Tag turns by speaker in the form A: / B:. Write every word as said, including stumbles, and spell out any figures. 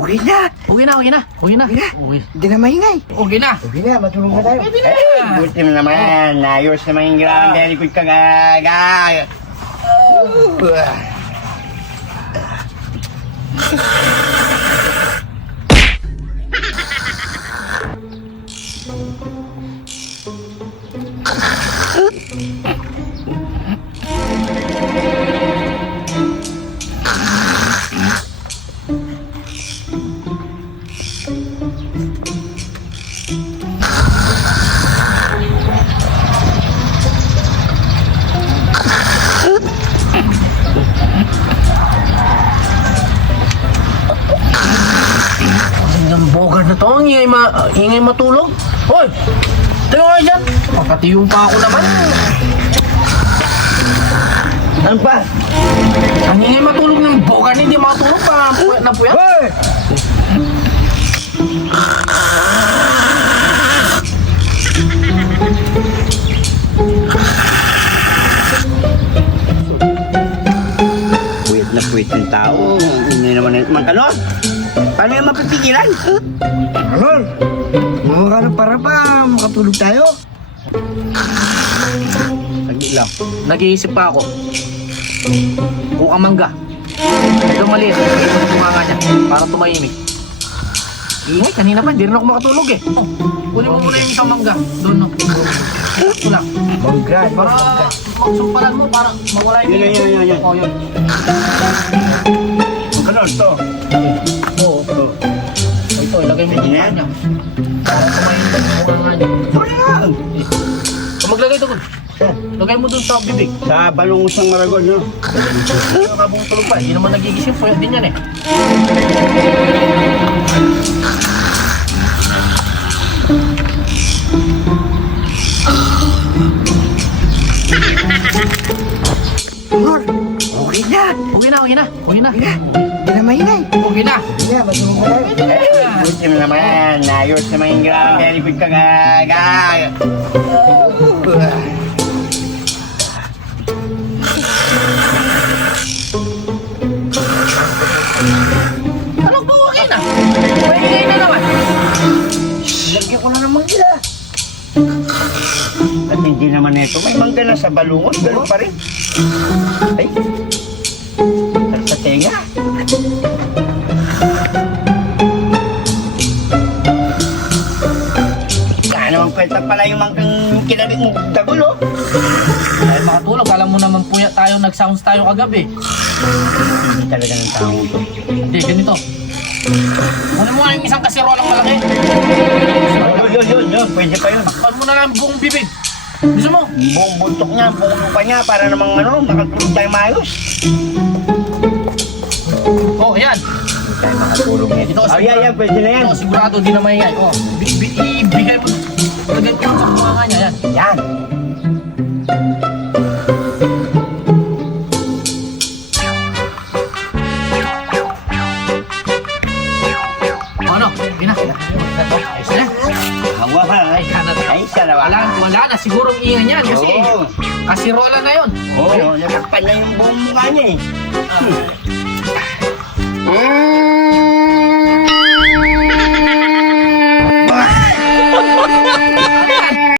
A: Okay na.
B: Okay na, okay na. Okay na.
A: Okay na.
B: Okay.
A: Hindi na maingay.
B: Okay na.
A: Okay na, matulog na tayo.
B: Pwede na.
C: Eh, buti mo naman. Ayos naman yung grabe. Very good ka, gaga.
B: Ang bogart na to, ang ingay, ma uh, ingay matulog. Hoy! Tayo nga dyan. Pakatiyong pa ako naman.
A: Ano pa?
B: Ang ingay matulog ng bogart, hindi matulog pa. Puyat na puyat.
A: Hoy!
C: Puwit na puwit ng tao. Hindi naman naman ano? Paano yung mapipigilan?
A: Alor! Mga ka para pa, makatulog tayo.
C: Saglit lang.
B: Nag-iisip pa ako. Buka mangga. Ito maliit. Ito ang bunganga niya. Para tumahimik. Ingay, kanina pa. Hindi rin ako makatulog eh. Oh, kunin mo muna yung isang mangga. Doon no. Ito lang.
A: Mangga,
B: Para magsumpalan mo. Para mawala yung...
C: Yun, yun, yun, yun, yun.
B: Oh, yun.
C: Ganon, to.
B: Oo.
C: To.
B: Oh, ito, ilagay mo yung
C: Sige na.
B: bunganga niya. Para tumahimik ang bunganga niya.
C: Sorry lang.
B: So, maglagay ito. Lagay mo dun sa bibig.
C: Sa balungusang maragon, no?
B: Nakabong tulog pa. Hindi naman nagigising. Puyat din yan eh.
A: Alor! Okay na.
B: Okay na, okay na. Okay na.
A: Okay na. Hindi na maingay.
B: Okay na.
A: Okay na, matulog na tayo.
C: Eh, buti mo naman. Ayos naman yung grabe. Very good ka, gaga.
B: Ano po, okay na? Maingay na naman.
A: Lagyan ko na ng mangga.
C: At hindi naman ito. May mangga na sa balungos. Ganun pa rin. Ay. Sa tenga. Kaya naman kwenta pala yung manggang kinabit mong dagulo.
B: Dahil makatulog, alam mo naman puya tayo, nag-sounds tayo kagabi.
C: Hindi talaga ng tao to.
B: Hindi, ganito. Kunin mo nga yung isang kasirolang malaki.
C: Yun, yun, yun, yun. Pwede pa yun.
B: Takpan mo na lang ang buong bibig. Gusto mo?
C: Buong buntok niya, buong lupa niya para namang ano, makatulog tayo maayos.
B: Oh, ayan.
C: Hindi tayo makatulog nito.
B: Ito,
C: Oh, yan, yan. Pwede na yan.
B: Ito, sigurado di na maingay. Oh, bi- bi- ibigay mo. Lagyan ko sa bunganga niya, yan.
C: Yan.
B: Ano? Hindi na. Ayos na.
C: Hawa,
B: Ay, kana na.
C: ay, sarawa.
B: Wala, wala na. Siguro ang ingay niyan kasi
C: Oo.
B: kasirola na yun.
C: Oo, oh, nakakpan na yung buong mukha niya eh.
B: Ah.